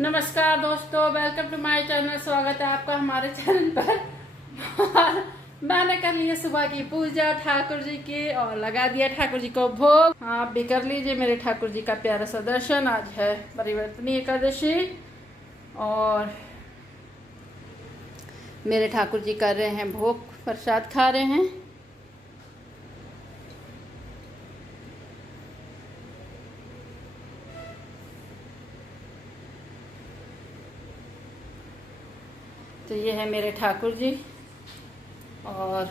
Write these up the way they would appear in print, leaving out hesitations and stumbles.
नमस्कार दोस्तों, welcome to my channel. स्वागत है आपका हमारे चैनल पर। और मैंने कर ली है सुबह की पूजा ठाकुर जी की और लगा दिया ठाकुर जी को भोग। आप भी कर लीजिए मेरे ठाकुर जी का प्यारा सा दर्शन। आज है परिवर्तनी एकादशी और मेरे ठाकुर जी कर रहे हैं भोग, प्रसाद खा रहे हैं। तो ये है मेरे ठाकुर जी। और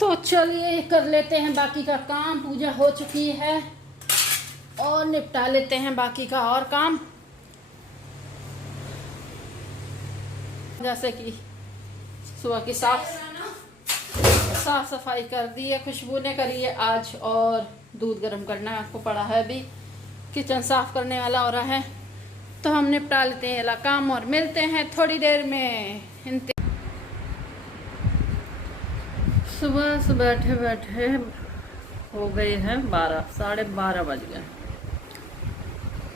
तो चलिए कर लेते हैं बाकी का काम। पूजा हो चुकी है और निपटा लेते हैं बाकी का और काम। जैसे कि सुबह की साफ सफाई कर दी है, खुशबू ने करी है आज, और दूध गर्म करना आपको पड़ा है। अभी किचन साफ करने वाला हो रहा है, तो हम निपटा लेते हैं ये काम और मिलते हैं थोड़ी देर में। सुबह से बैठे बैठे हो गए हैं 12, 12:30 बज गए।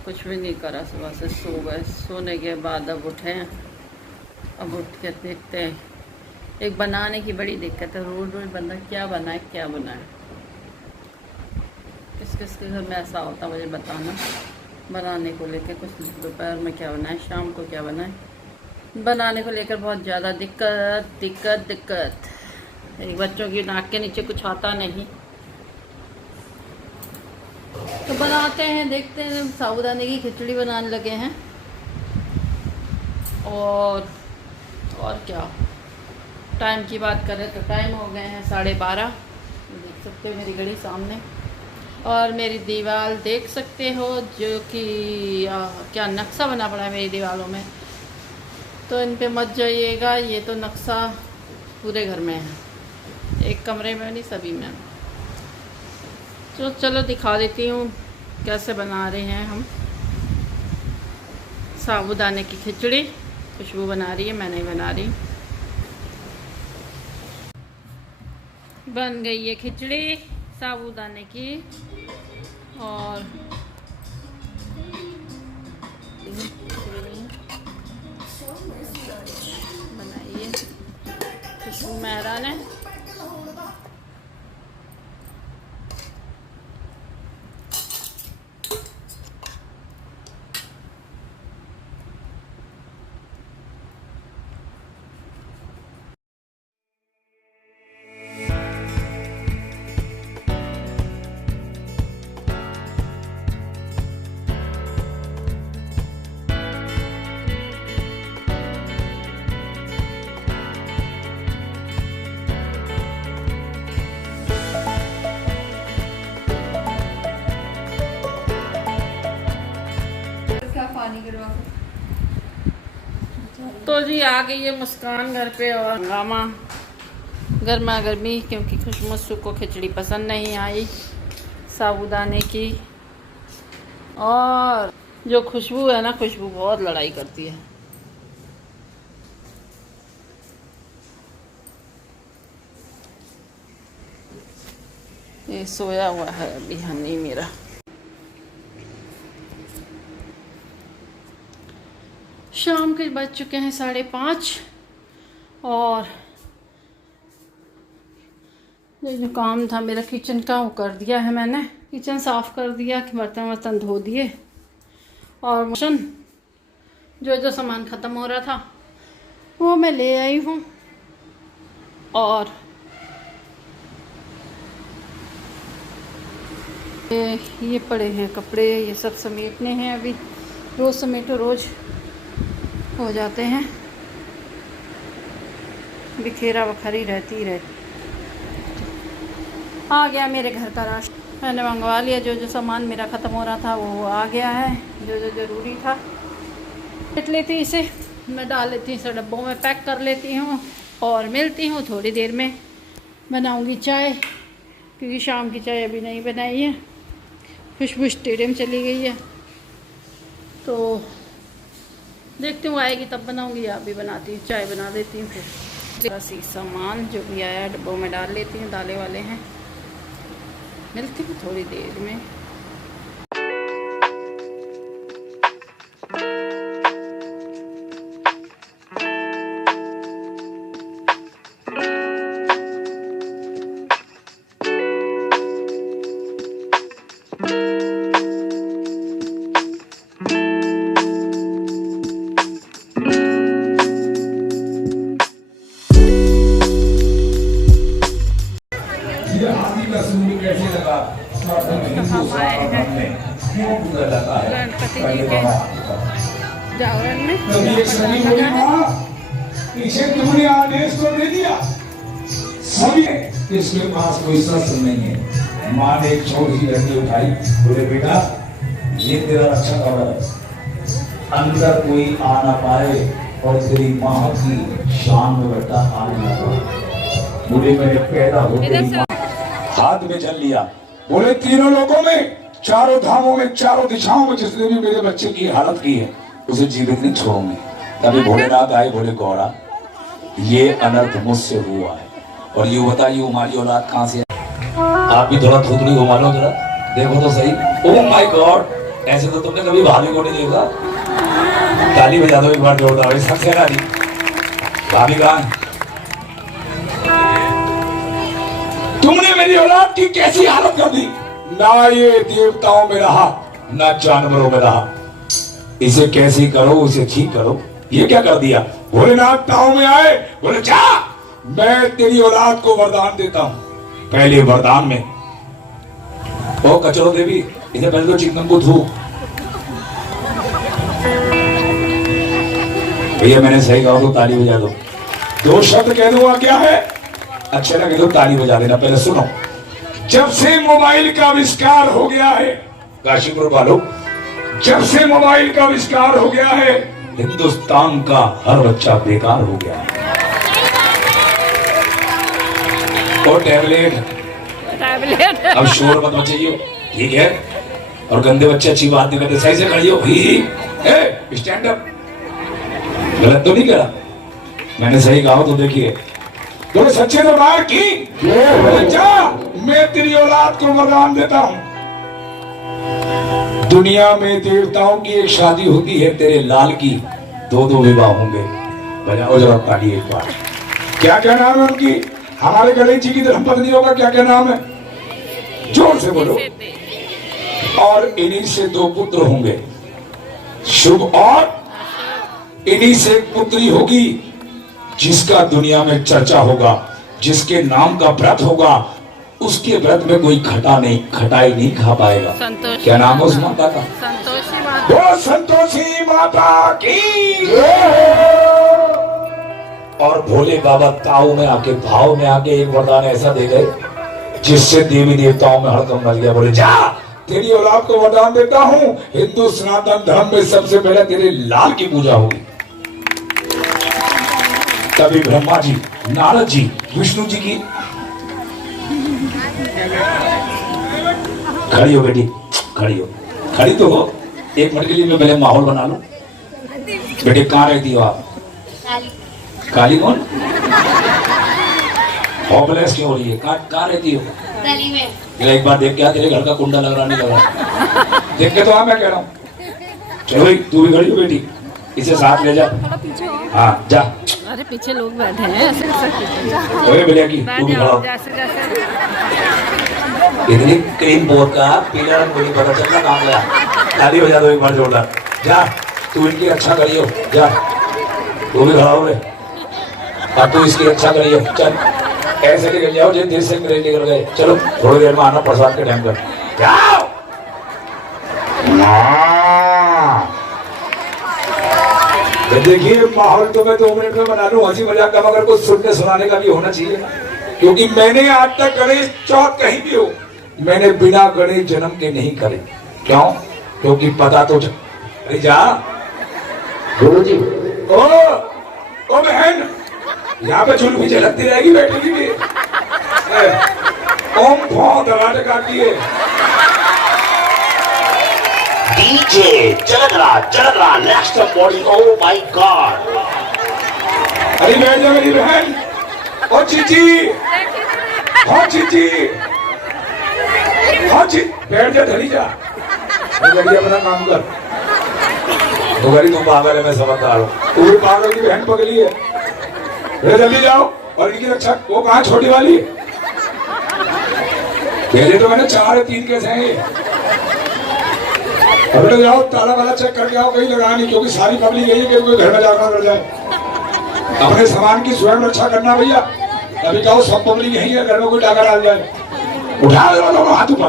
कुछ भी नहीं करा, सुबह से सो गए। सोने के बाद अब उठे हैं। अब उठ के देखते हैं। एक बनाने की बड़ी दिक्कत है, रोज रोज बंदा क्या बनाए क्या बनाए। किस किस के घर में ऐसा होता मुझे बताना। बनाने को लेकर कुछ दोपहर में क्या बनाए, शाम को क्या बनाए, बनाने को लेकर बहुत ज़्यादा दिक्कत। एक बच्चों की नाक के नीचे कुछ आता नहीं, तो बनाते हैं। देखते हैं, साबूदाने की खिचड़ी बनाने लगे हैं। और क्या, टाइम की बात करें तो टाइम हो गए हैं 12:30। देख सकते हो मेरी घड़ी सामने, और मेरी दीवार देख सकते हो, जो कि क्या नक्शा बना पड़ा है मेरी दीवारों में। तो इन पे मत जाइएगा, ये तो नक्शा पूरे घर में है, एक कमरे में नहीं, सभी में। तो चलो दिखा देती हूँ कैसे बना रहे हैं हम साबूदाने की खिचड़ी। खुशबू बना रही है, मैं नहीं बना रही। बन गई है खिचड़ी साबूदाने की। और बनाइए खुशबू मेहरा ने। तो जी आ गई है मुस्कान घर पे, और हंगामा गर्मा गर्मी, क्योंकि खुशमुस्सू को खिचड़ी पसंद नहीं आई साबूदाने की। और जो खुशबू है ना, खुशबू बहुत लड़ाई करती है। ये सोया हुआ है अभी हनी मेरा। शाम के बज चुके हैं 5:30, और ये जो काम था मेरा किचन का वो कर दिया है मैंने। किचन साफ कर दिया, बर्तन वर्तन धो दिए, और मशीन जो सामान ख़त्म हो रहा था वो मैं ले आई हूँ। और ये पड़े हैं कपड़े, ये सब समेटने हैं अभी। रोज़ समेटो, रोज़ हो जाते हैं, बिखेरा बखरी रहती। आ गया मेरे घर का राशन, मैंने मंगवा लिया। जो सामान मेरा ख़त्म हो रहा था वो आ गया है, जो ज़रूरी था। लेट लेती इसे, मैं डाल लेती हूँ, इसे डब्बों में पैक कर लेती हूँ, और मिलती हूँ थोड़ी देर में। बनाऊँगी चाय, क्योंकि शाम की चाय अभी नहीं बनाई है। खुशबू स्टेडियम चली गई है, तो देखती हूँ आएगी तब बनाऊँगी, या अभी बनाती हूँ, चाय बना देती हूँ। फिर सामान जो भी आया डब्बों में डाल लेती हूँ, दालें वाले हैं। मिलती हूँ थोड़ी देर में। कैसे लगा? हम आए हैं गणपति जी के जागरण में। पीछे तुमने आदेश तो दे दिया, सभी इसके पास कोई शस्त्र नहीं है। माँ ने एक छोटी सी लड़की उठाई, बोले बेटा ये तेरा रक्षा कवच है, अंदर कोई आ ना पाए और तेरी माँ की शान में बेटा आ ना पाए। बोले मैंने पैदा होते हाथ में जल लिया। बोले तीनों लोगों में, चारों धामों में, चारों दिशाओं में जिसने भी मेरे बच्चे की हालत की है उसे जीवित नहीं छोड़ूंगी। तभी भोलेनाथ आए, बोले गौरा ये अनर्थ मुझसे हुआ है, और ये बताइए हमारी औलाद कहाँ से है? आप भी थोड़ा थूथड़ी घुमा लो जरा, देखो तो सही। ओह माय गॉड, ऐसे तो तुमने कभी भाभी को नहीं देखा। ताली बजा दो एक बार जोरदार, सबसे राजी। भाभी कहाँ? तुमने मेरी औलाद की कैसी हालत कर दी? ना ये देवताओं में रहा, ना जानवरों में रहा। इसे कैसे करो, उसे ठीक करो। ये क्या कर दिया? भोलेनाथ ताऊ में आए, बोले जा मैं तेरी औलाद को वरदान देता हूँ। पहले वरदान में ओ कचरो देवी, इसे पहले तो चिकन को धो। भैया मैंने सही कहा तो ताली बजा दो। दो शब्द कह दूंगा, क्या है? अच्छा लगे तो ताली बजा देना। पहले सुनो, जब से मोबाइल का आविष्कार हो गया है, काशीपुर वालों, जब से मोबाइल का आविष्कार हो गया है हिंदुस्तान का हर बच्चा बेकार हो गया है। और टैबलेट अब शोर मत मचाइए, ठीक है? और गंदे बच्चे अच्छी बात नहीं करते, सही से खड़ियो। Stand up. गलत तो नहीं करा, मैंने सही कहा तो देखिए। तो सच्चे दरबार की जा, मैं तेरी औलाद को वरदान देता हूं। दुनिया में देवताओं की एक शादी होती है, तेरे लाल की दो विवाह होंगे। बजाओ जरा ताली एक बार। क्या क्या नाम है उनकी? हमारे गणेश जी की धर्मपत्नी का क्या क्या नाम है? जोर से बोलो। और इन्हीं से दो पुत्र होंगे, शुभ, और इन्हीं से एक पुत्री होगी जिसका दुनिया में चर्चा होगा, जिसके नाम का व्रत होगा। उसके व्रत में कोई खटाई नहीं खा पाएगा। क्या नाम है उस माता का? संतोषी माता। वो संतोषी माता की। और भोले बाबा ताऊ में आके, भाव में आके एक वरदान ऐसा दे गए जिससे देवी देवताओं में हड़कंप मच गया। बोले जा तेरी औलाद को वरदान देता हूँ, हिंदू सनातन धर्म में सबसे पहले तेरे लाल की पूजा होगी। तभी ब्रह्मा जी, नारद जी, विष्णु जी की। खड़ी हो बेटी, खड़ी हो, खड़ी तो हो। एक मिनट के लिए मैं पहले माहौल बना लूं। बेटे कहाँ रहती हो आप? काली कौन? हॉपलेस क्यों हो रही है? कहाँ रहती हो? गली में। एक बार देख के आ, तेरे घर का कुंडा लग रहा नहीं लग रहा? देख के तो आ, मैं कह रहा हूँ। चलो भाई तू भी खड़ी हो बेटी, इसे साथ ले जा। हाँ जा। अरे पीछे लोग बैठे हैं, ऐसे भैया की तू भी खड़ा हो। इतनी क्रीम बोर का पीला रंग को नहीं पता चलता काम गया। ताली बजा दो एक बार जोरदार। जा तू इनकी रक्षा करियो, जा तू भी खड़ा हो रे। अब तू इसकी रक्षा करियो। चल ऐसे निकल जाओ जिस देश से मेरे निकल गए। चलो थोड़ी देर में आना प्रसाद के टाइम पर। जाओ। देखिए माहौल तो मैं 2 मिनट में बना लूं, हंसी मजाक का, मगर कुछ सुनने सुनाने का भी होना चाहिए ना। क्योंकि मैंने आज तक गणेश चौथ कहीं भी हो, मैंने बिना गणेश जन्म के नहीं करे। क्यों? क्योंकि पता तो अरे जा बोलो जी। ओ बहन, यहाँ पे झुलमी झलकती रहेगी, बैठेगी भी। ओम फो दराटे काटती है। डीजे चलक रहा next body. Oh my God. अरे बैठ जा मेरी बहन। ओ चीची, ओ चीची, बातचीत, बैठ जा, ढली जा, अपना काम कर। तो गरी तुम पागल है, मैं समझदार हूँ, तू भी पागल की बहन पगली है। जल्दी जाओ। और इनकी रक्षा, वो कहाँ छोटी वाली है? पहले तो मैंने 4 या 3 केस हैं ये। अब तो जाओ, ताला वाला चेक करके आओ, कहीं लगा नहीं, क्योंकि सारी पब्लिक यही है कि कोई घर में जाकर कर जाए। अपने सामान की स्वयं रक्षा करना भैया। अभी कहो सब पब्लिक यही है, घर में कोई डाका डाल जाए। उठा दो दोनों हाथ ऊपर,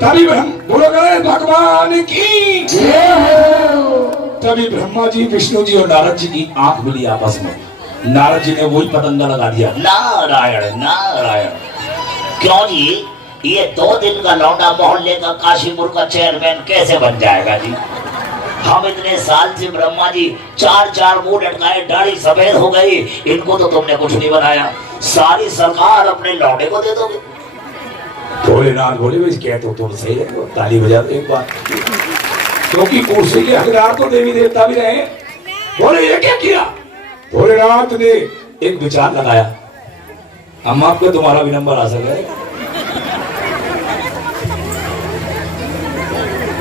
तभी हम बोलो गए भगवान की जय हो। तभी ब्रह्मा जी, विष्णु जी और नारद जी की आंख मिली आपस में। नारद जी ने वही पतंगा लगा दिया, नारायण नारायण। क्यों जी, ये 2 दिन का लौंडा मोहल्ले का काशीपुर का चेयरमैन कैसे बन जाएगा जी? हम इतने साल से ब्रह्मा जी 4 मुंह लटकाए, दाढ़ी सफेद हो गई, इनको तो तुमने कुछ नहीं बनाया। सारी सरकार अपने लौंडे को दे दोगे। भोलेनाथ बोले भाई कह तो तुम सही रहे हो, ताली बजा दो एक बार, क्योंकि कुर्सी के हकदार तो देवी देवता भी रहे। बोले ये क्या किया? भोलेनाथ ने एक विचार लगाया, अम्मा आपको तुम्हारा भी नंबर आ सके।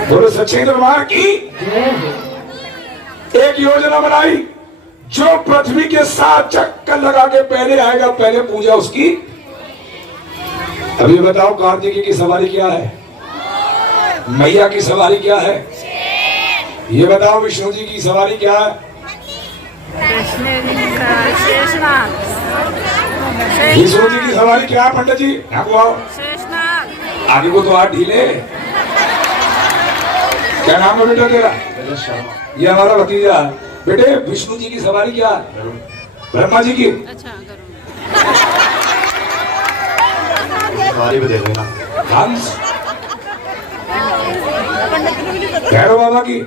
बोले सच्चे दरबार की एक योजना बनाई, जो पृथ्वी के 7 चक्कर लगा के पहले आएगा, पहले पूजा उसकी। अभी बताओ, कार्तिकी की सवारी क्या है? मैया की सवारी क्या है? ये बताओ, विष्णु जी की सवारी क्या है? विष्णु जी की सवारी क्या है? पंडित जी आपको आओ, आगे को तो हाथ ढीले। क्या नाम है बेटा तेरा? ये हमारा भतीजा। बेटे विष्णु जी की सवारी क्या है? ब्रह्मा जी की सवारी भी देख लेना। हंस, भैरव बाबा की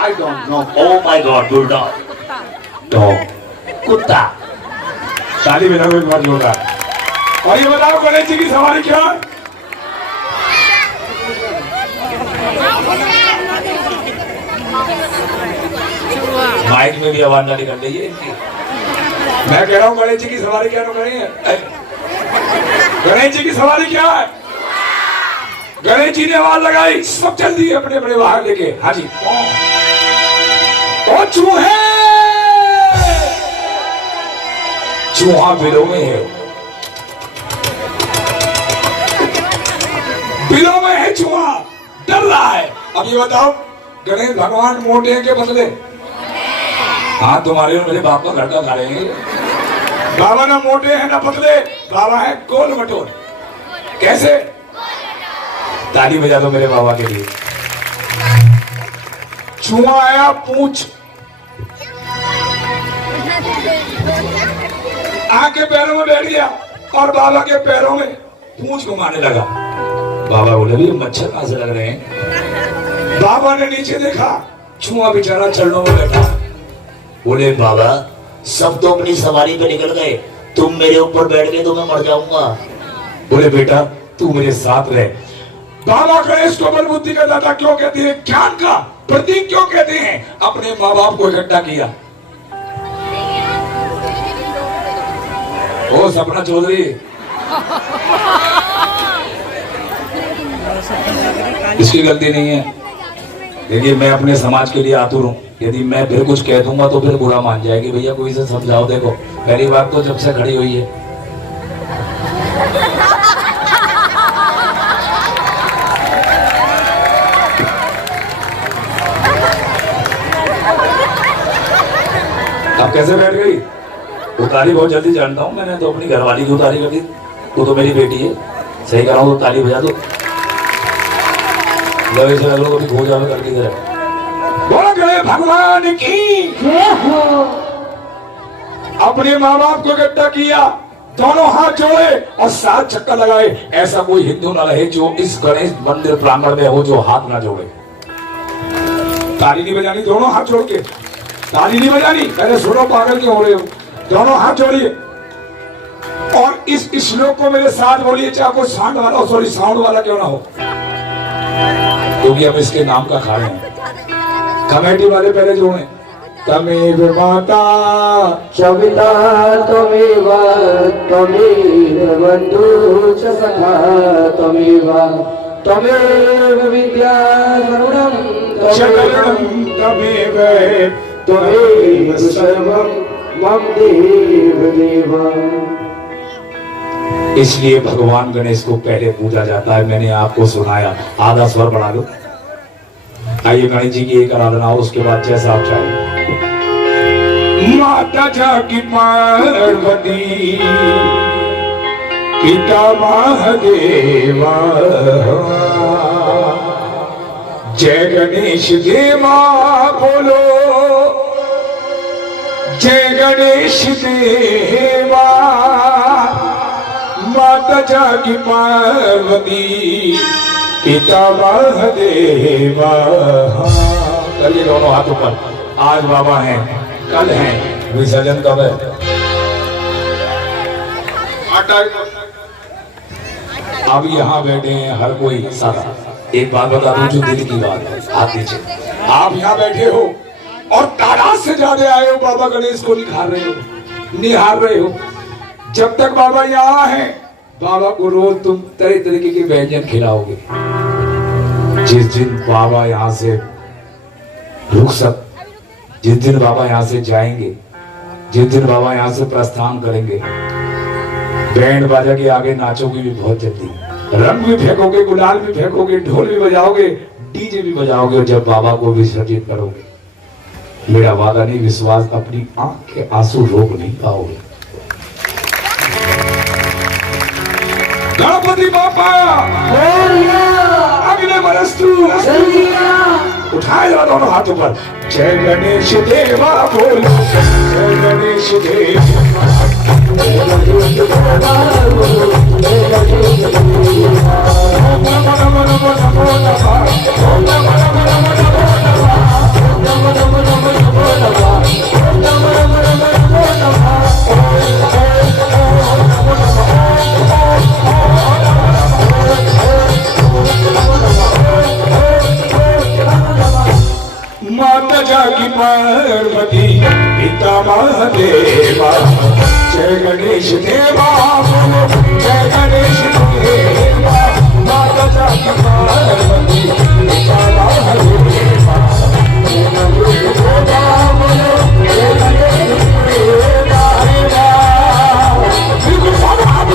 I don't know. Oh my God, bulldog. Dog, कुत्ता। ताली बजाओ एक बार जोरदार। और ये बताओ, गणेश जी की सवारी क्या है? माइक में भी आवाज ना निकल रही है इनकी। मैं कह रहा हूँ गणेश जी की सवारी क्या तो करेंगे? गणेश जी की सवारी क्या है? गणेश जी ने आवाज लगाई, सब चल दिए अपने अपने वाहन लेके। हाँ जी, ओ चूहे, चूहा बिलों में है, बिलों में है चूहा, डर रहा है। अब ये बताओ, गणेश भगवान मोटे हैं के पतले? हाँ, तुम्हारे और मेरे बाप का घर का खा रहे हैं। बाबा ना मोटे हैं ना पतले, बाबा है गोल मटोल। कैसे? ताली बजा दो मेरे बाबा के लिए। चूहा आया, पूंछ आके पैरों में बैठ गया और बाबा के पैरों में पूंछ घुमाने लगा। बाबा बोले भी मच्छर कहां से लग रहे हैं? बाबा ने नीचे देखा, चूहा बेचारा चरणों में बैठा। बोले बाबा, सब तो अपनी सवारी पे निकल गए, तुम मेरे ऊपर बैठ गए तो मैं मर जाऊंगा। बोले बेटा तू मेरे साथ रह। बाबा गणेश को बल बुद्धि का दाता क्यों कहते हैं? ज्ञान का प्रतीक क्यों कहते हैं? अपने माँ बाप को इकट्ठा किया। ओ सपना चौधरी, इसकी गलती नहीं है। देखिए मैं अपने समाज के लिए आतुर हूँ, यदि मैं फिर कुछ कह दूंगा तो फिर बुरा मान जाएगी। भैया कोई से समझाओ। देखो पहली बात तो जब से खड़ी हुई है, अब कैसे बैठ गई? उतारी बहुत जल्दी जानता हूँ, मैंने तो अपनी घरवाली की उतारी कर दी। वो तो मेरी बेटी है, सही कर रहा हूँ, तो ताली बजा दो। लगे से लग लो अभी खो जावे करके इधर। बोलो गणेश भगवान की जय हो। अपने माँ बाप को इकट्ठा किया, दोनों हाथ जोड़े और 7 चक्कर लगाए। ऐसा कोई हिंदू ना रहे जो इस गणेश मंदिर प्रांगण में हो जो हाथ ना जोड़े। ताली नहीं बजानी, दोनों हाथ जोड़ के ताली नहीं बजानी। अरे सुनो पागल क्यों हो रहे हो? दोनों हाथ जोड़िए और इस श्लोक को मेरे साथ बोलिए, चाहे कोई साउंड वाला हो, सॉरी साउंड वाला क्यों ना हो, क्योंकि हम इसके नाम का खा रहे हैं। कमेटी वाले पहले जोड़े, तमेव माता च पिता त्वमेव त्वमेव बन्धुः च सखा त्वमेव विद्या शरणं तमेव त्वमेव सर्वं मम देव देव। इसलिए भगवान गणेश को पहले पूजा जाता है। मैंने आपको सुनाया, आधा स्वर बढ़ा लो। आइए गणेश जी की एक आराधना हो, उसके बाद जैसा आप चाहें। माता जागी पार्वती पिता महादेवा जय गणेश देवा बोलो, जय गणेश देवा। माता जागी पार्वती पिता महादेवा। करिए दोनों हाथों पर। आज बाबा हैं, कल हैं, विसर्जन कब है? अब यहाँ बैठे हैं हर कोई सारा। एक बात बता दूं जो दिल की बात है, हाथ नीचे। आप यहाँ बैठे हो और तादाद से ज्यादा आए हो, बाबा गणेश को निहार रहे हो, निहार रहे हो। जब तक बाबा यहाँ है, बाबा को रोज तुम तरह तरीके के व्यंजन खिलाओगे। जिस दिन बाबा यहाँ से जिस दिन बाबा यहाँ से जाएंगे, जिस दिन बाबा यहाँ से प्रस्थान करेंगे, बैंड बाजा के आगे नाचोगे भी बहुत जल्दी, रंग भी फेंकोगे, गुलाल भी फेंकोगे, ढोल भी बजाओगे, डीजे भी बजाओगे। और जब बाबा को विसर्जित करोगे, मेरा वादा नहीं, विश्वास, अपनी आंख के आंसू रोक नहीं पाओगे। गणपति बापा अगले बरस तू उठाए जरा दोनों हाथों पर। जय गणेश देवा बोलो, जय गणेश देवा। माता जागी पार्वती पिता महादेवा जय गणेश देवा बोलो, जय गणेश देवा। माता जागी पार्वती पिता महादेवा जय गणेश देवा बोलो, जय गणेश देवा। बिल्कुल सब हाथ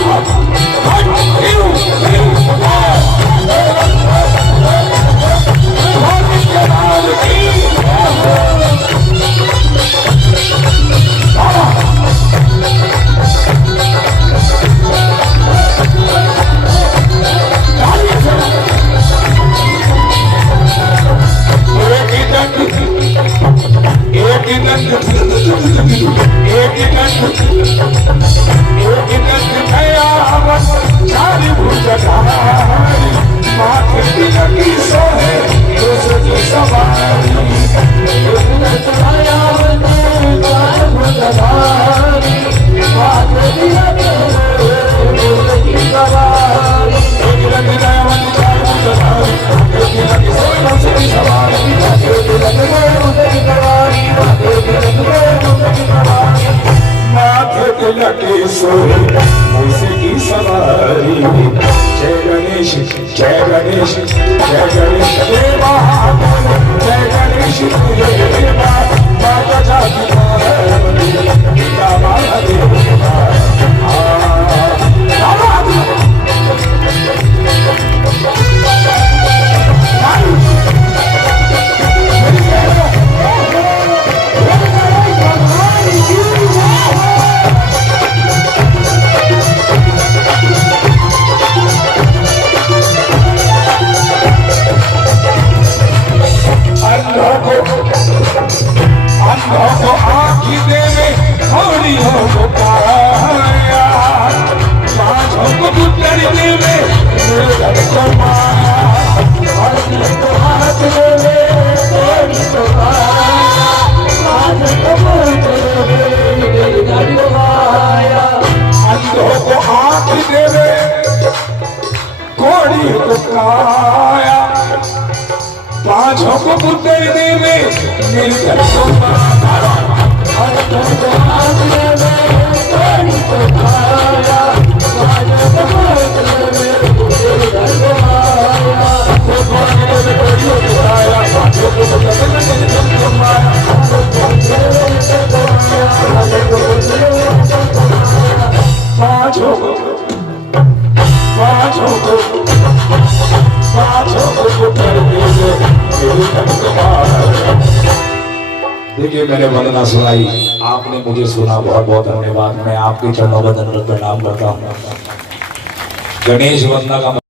पांचों को पुत्र देवे मिलकर देखिए मैंने वंदना सुनाई, आपने मुझे सुना, बहुत बहुत धन्यवाद। मैं आपके चरणों में दंडवत प्रणाम करता हूँ। गणेश वंदना का